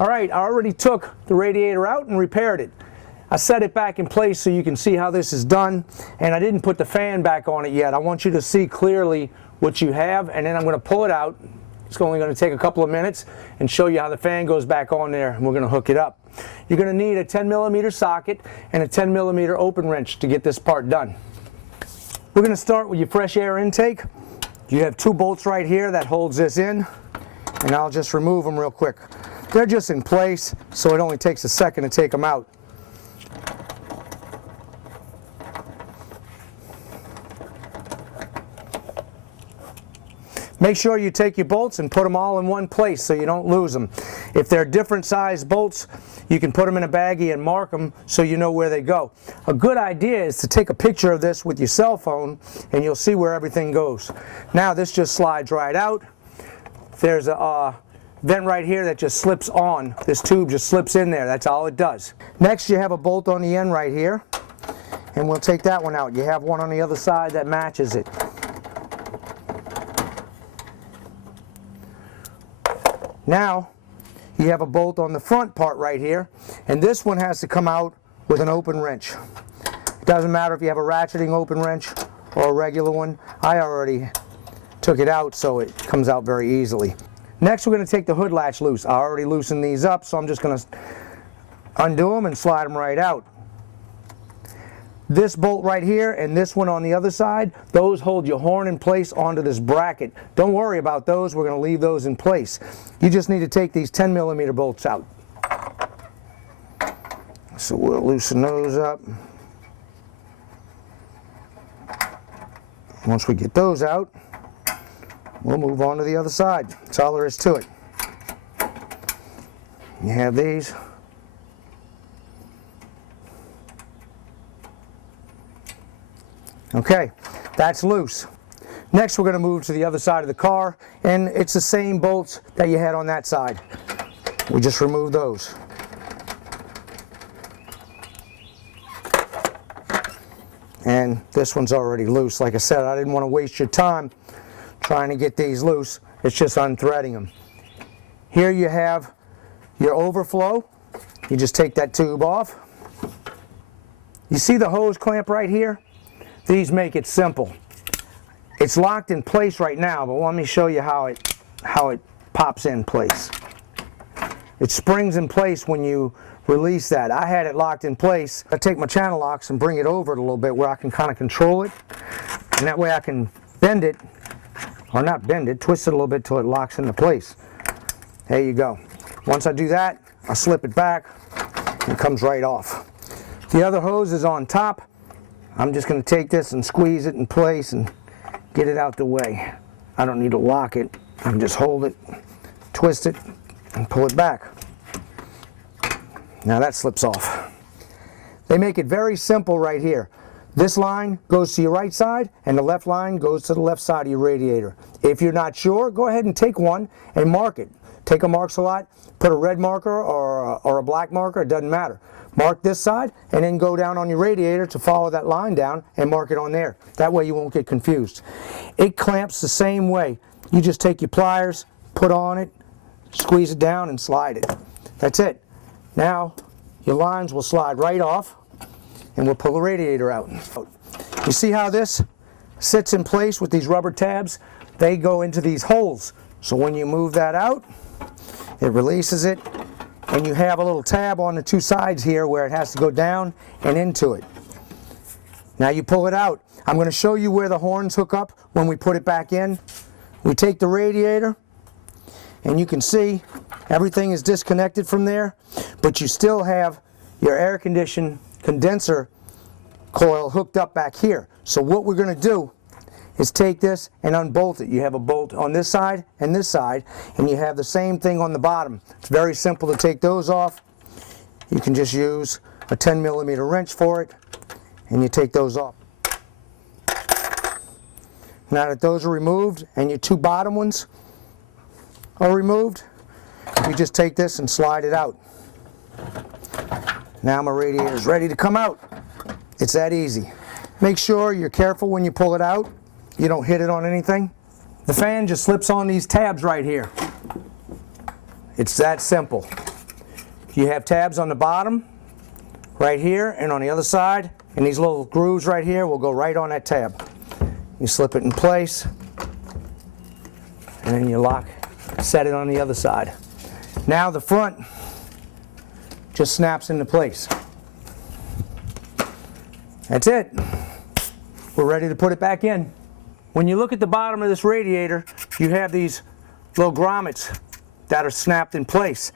All right, I already took the radiator out and repaired it. I set it back in place so you can see how this is done, and I didn't put the fan back on it yet. I want you to see clearly what you have, and then I'm going to pull it out. It's only going to take a couple of minutes and show you how the fan goes back on there, and we're going to hook it up. You're going to need a 10mm socket and a 10mm open wrench to get this part done. We're going to start with your fresh air intake. You have 2 bolts right here that holds this in, and I'll just remove them real quick. They're just in place, so it only takes a second to take them out. Make sure you take your bolts and put them all in one place so you don't lose them. If they're different size bolts, you can put them in a baggie and mark them so you know where they go. A good idea is to take a picture of this with your cell phone and you'll see where everything goes. Now this just slides right out. There's a vent right here that just slips on. This tube just slips in there. That's all it does. Next you have a bolt on the end right here, and we'll take that one out. You have one on the other side that matches it. Now you have a bolt on the front part right here, and this one has to come out with an open wrench. It doesn't matter if you have a ratcheting open wrench or a regular one. I already took it out so it comes out very easily. Next we're going to take the hood latch loose. I already loosened these up, so I'm just going to undo them and slide them right out. This bolt right here and this one on the other side, those hold your horn in place onto this bracket. Don't worry about those, we're going to leave those in place. You just need to take these 10mm bolts out. So we'll loosen those up. Once we get those out, we'll move on to the other side. That's all there is to it. You have these. Okay, that's loose. Next we're going to move to the other side of the car, and it's the same bolts that you had on that side. We just remove those. And this one's already loose. Like I said, I didn't want to waste your time trying to get these loose. It's just unthreading them. Here you have your overflow. You just take that tube off. You see the hose clamp right here? These make it simple. It's locked in place right now, but let me show you how it pops in place. It springs in place when you release that. I had it locked in place. I take my channel locks and bring it over it a little bit where I can kind of control it, and that way I can bend it, or not bend it, twist it a little bit till it locks into place. There you go. Once I do that, I slip it back and it comes right off. The other hose is on top. I'm just going to take this and squeeze it in place and get it out the way. I don't need to lock it. I can just hold it, twist it, and pull it back. Now that slips off. They make it very simple right here. This line goes to your right side and the left line goes to the left side of your radiator. If you're not sure, go ahead and take one and mark it. Take a Marks-A-Lot, put a red marker or a black marker, it doesn't matter. Mark this side and then go down on your radiator to follow that line down and mark it on there. That way you won't get confused. It clamps the same way. You just take your pliers, put on it, squeeze it down and slide it. That's it. Now your lines will slide right off and we'll pull the radiator out. You see how this sits in place with these rubber tabs? They go into these holes. So when you move that out, it releases it, and you have a little tab on the 2 sides here where it has to go down and into it. Now you pull it out. I'm going to show you where the horns hook up when we put it back in. We take the radiator, and you can see everything is disconnected from there, but you still have your air condenser coil hooked up back here. So what we're going to do is take this and unbolt it. You have a bolt on this side, and you have the same thing on the bottom. It's very simple to take those off. You can just use a 10mm wrench for it, and you take those off. Now that those are removed and your 2 bottom ones are removed, you just take this and slide it out. Now my radiator is ready to come out. It's that easy. Make sure you're careful when you pull it out. You don't hit it on anything. The fan just slips on these tabs right here. It's that simple. You have tabs on the bottom, right here, and on the other side, and these little grooves right here will go right on that tab. You slip it in place, and then you set it on the other side. Now the front just snaps into place. That's it. We're ready to put it back in. When you look at the bottom of this radiator, you have these little grommets that are snapped in place.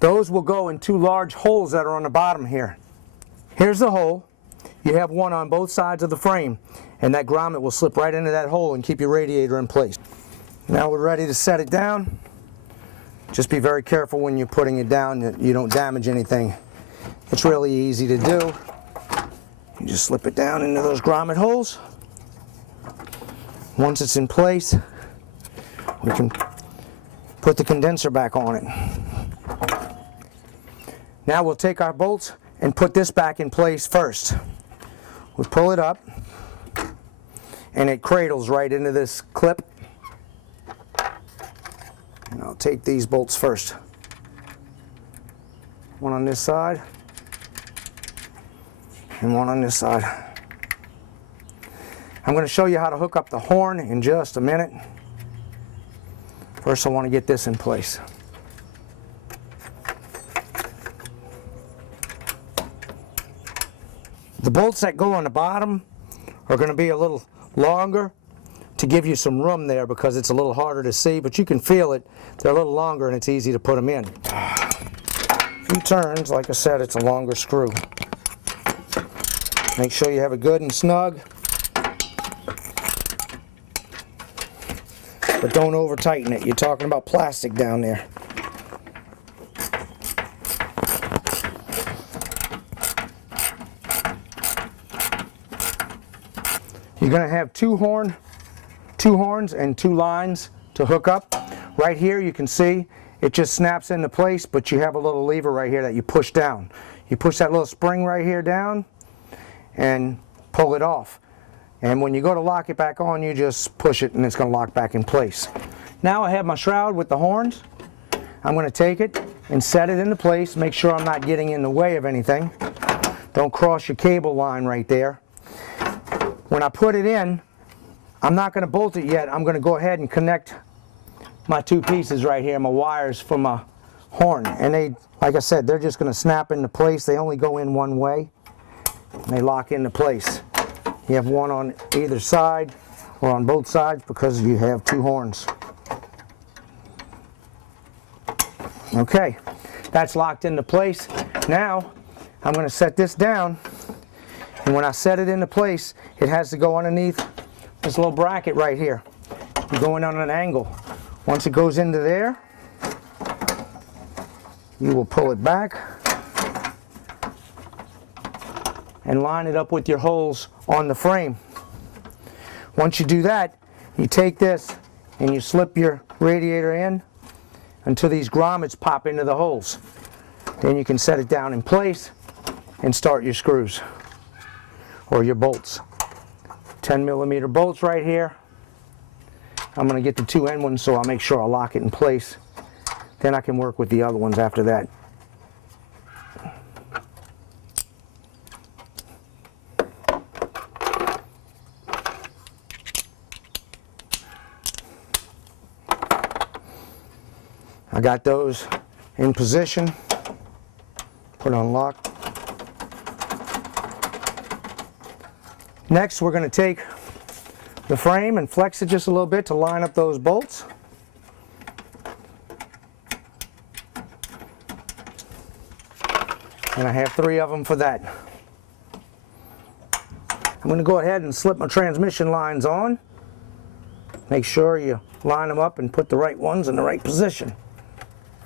Those will go in two large holes that are on the bottom here. Here's the hole. You have one on both sides of the frame, and that grommet will slip right into that hole and keep your radiator in place. Now we're ready to set it down. Just be very careful when you're putting it down that you don't damage anything. It's really easy to do. You just slip it down into those grommet holes. Once it's in place, we can put the condenser back on it. Now we'll take our bolts and put this back in place first. We pull it up, and it cradles right into this clip. And I'll take these bolts first. One on this side, and one on this side. I'm going to show you how to hook up the horn in just a minute. First I want to get this in place. The bolts that go on the bottom are going to be a little longer to give you some room there because it's a little harder to see, but you can feel it. They're a little longer and it's easy to put them in. A few turns, like I said, it's a longer screw. Make sure you have it good and snug, but don't over tighten it. You're talking about plastic down there. You're going to have two horns and two lines to hook up. Right here you can see it just snaps into place, but you have a little lever right here that you push down. You push that little spring right here down and pull it off. And when you go to lock it back on, you just push it and it's going to lock back in place. Now I have my shroud with the horns. I'm going to take it and set it into place. Make sure I'm not getting in the way of anything. Don't cross your cable line right there. When I put it in, I'm not going to bolt it yet. I'm going to go ahead and connect my two pieces right here, my wires for my horn. And they, like I said, they're just going to snap into place. They only go in one way. And they lock into place. You have one on either side or on both sides because you have two horns. Okay, that's locked into place. Now I'm going to set this down, and when I set it into place, it has to go underneath this little bracket right here. You're going on an angle. Once it goes into there, you will pull it back and line it up with your holes on the frame. Once you do that, you take this and you slip your radiator in until these grommets pop into the holes. Then you can set it down in place and start your screws or your bolts. 10mm bolts right here. I'm going to get the two end ones so I'll make sure I lock it in place. Then I can work with the other ones after that. I got those in position. Put on lock. Next, we're going to take the frame and flex it just a little bit to line up those bolts. And I have 3 of them for that. I'm going to go ahead and slip my transmission lines on. Make sure you line them up and put the right ones in the right position.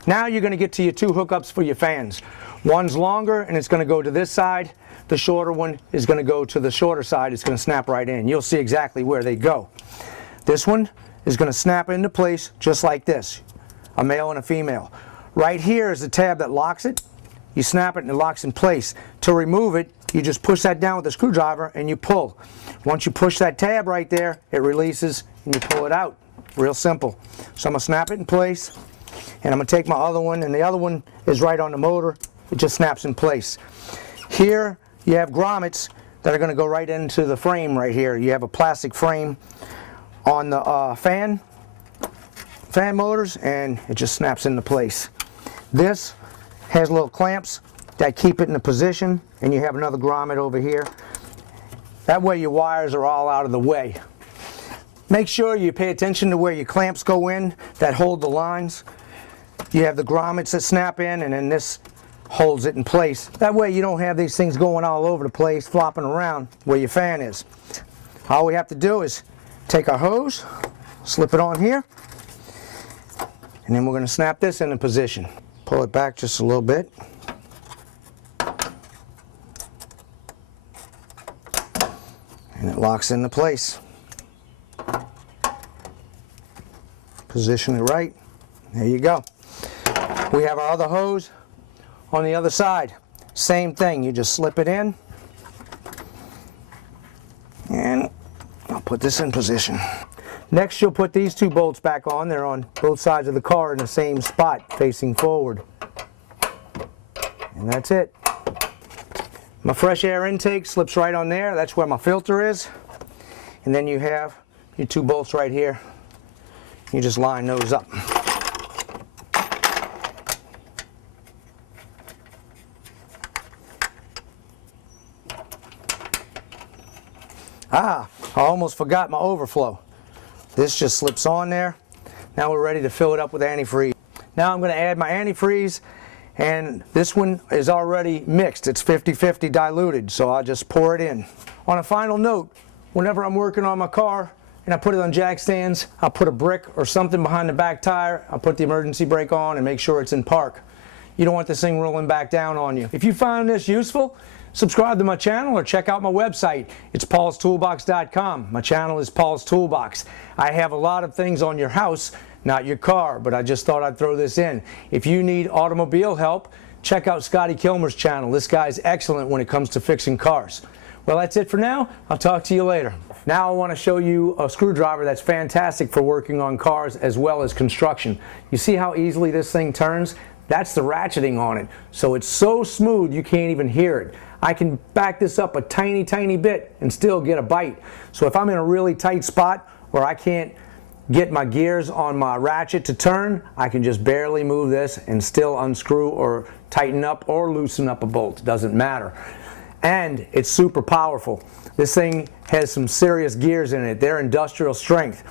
Now you're going to get to your 2 hookups for your fans. One's longer and it's going to go to this side. The shorter one is going to go to the shorter side. It's going to snap right in. You'll see exactly where they go. This one is going to snap into place just like this. A male and a female. Right here is the tab that locks it. You snap it and it locks in place. To remove it, you just push that down with a screwdriver and you pull. Once you push that tab right there, it releases and you pull it out. Real simple. So I'm going to snap it in place. And I'm going to take my other one, and the other one is right on the motor. It just snaps in place. Here you have grommets that are going to go right into the frame right here. You have a plastic frame on the fan motors, and it just snaps into place. This has little clamps that keep it in a position, and you have another grommet over here. That way your wires are all out of the way. Make sure you pay attention to where your clamps go in that hold the lines. You have the grommets that snap in, and then this holds it in place. That way you don't have these things going all over the place, flopping around where your fan is. All we have to do is take our hose, slip it on here, and then we're going to snap this into position. Pull it back just a little bit. And it locks into place. Position it right. There you go. We have our other hose on the other side. Same thing. You just slip it in. And I'll put this in position. Next, you'll put these two bolts back on. They're on both sides of the car in the same spot, facing forward. And that's it. My fresh air intake slips right on there. That's where my filter is. And then you have your two bolts right here. You just line those up. I almost forgot my overflow. This just slips on there. Now we're ready to fill it up with antifreeze. Now I'm going to add my antifreeze, and this one is already mixed. It's 50-50 diluted, so I'll just pour it in. On a final note, whenever I'm working on my car and I put it on jack stands, I'll put a brick or something behind the back tire. I'll put the emergency brake on and make sure it's in park. You don't want this thing rolling back down on you. If you found this useful, subscribe to my channel or check out my website. It's paulstoolbox.com. My channel is Paul's Toolbox. I have a lot of things on your house, not your car, but I just thought I'd throw this in. If you need automobile help, check out Scotty Kilmer's channel. This guy's excellent when it comes to fixing cars. Well, that's it for now. I'll talk to you later. Now I want to show you a screwdriver that's fantastic for working on cars as well as construction. You see how easily this thing turns? That's the ratcheting on it. So it's so smooth you can't even hear it. I can back this up a tiny bit and still get a bite. So if I'm in a really tight spot where I can't get my gears on my ratchet to turn, I can just barely move this and still unscrew or tighten up or loosen up a bolt. It doesn't matter. And it's super powerful. This thing has some serious gears in it. They're industrial strength.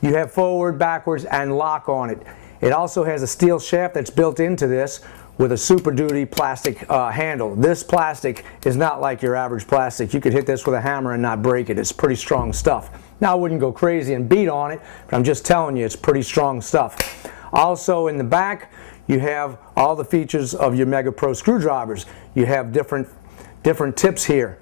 You have forward, backwards, and lock on it. It also has a steel shaft that's built into this with a Super Duty plastic handle. This plastic is not like your average plastic. You could hit this with a hammer and not break it. It's pretty strong stuff. Now I wouldn't go crazy and beat on it, but I'm just telling you it's pretty strong stuff. Also in the back, you have all the features of your Mega Pro screwdrivers. You have different tips here.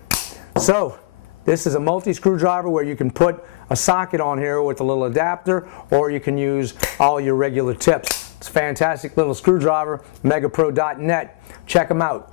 So this is a multi-screwdriver where you can put a socket on here with a little adapter, or you can use all your regular tips. It's a fantastic little screwdriver, megapro.net. Check them out.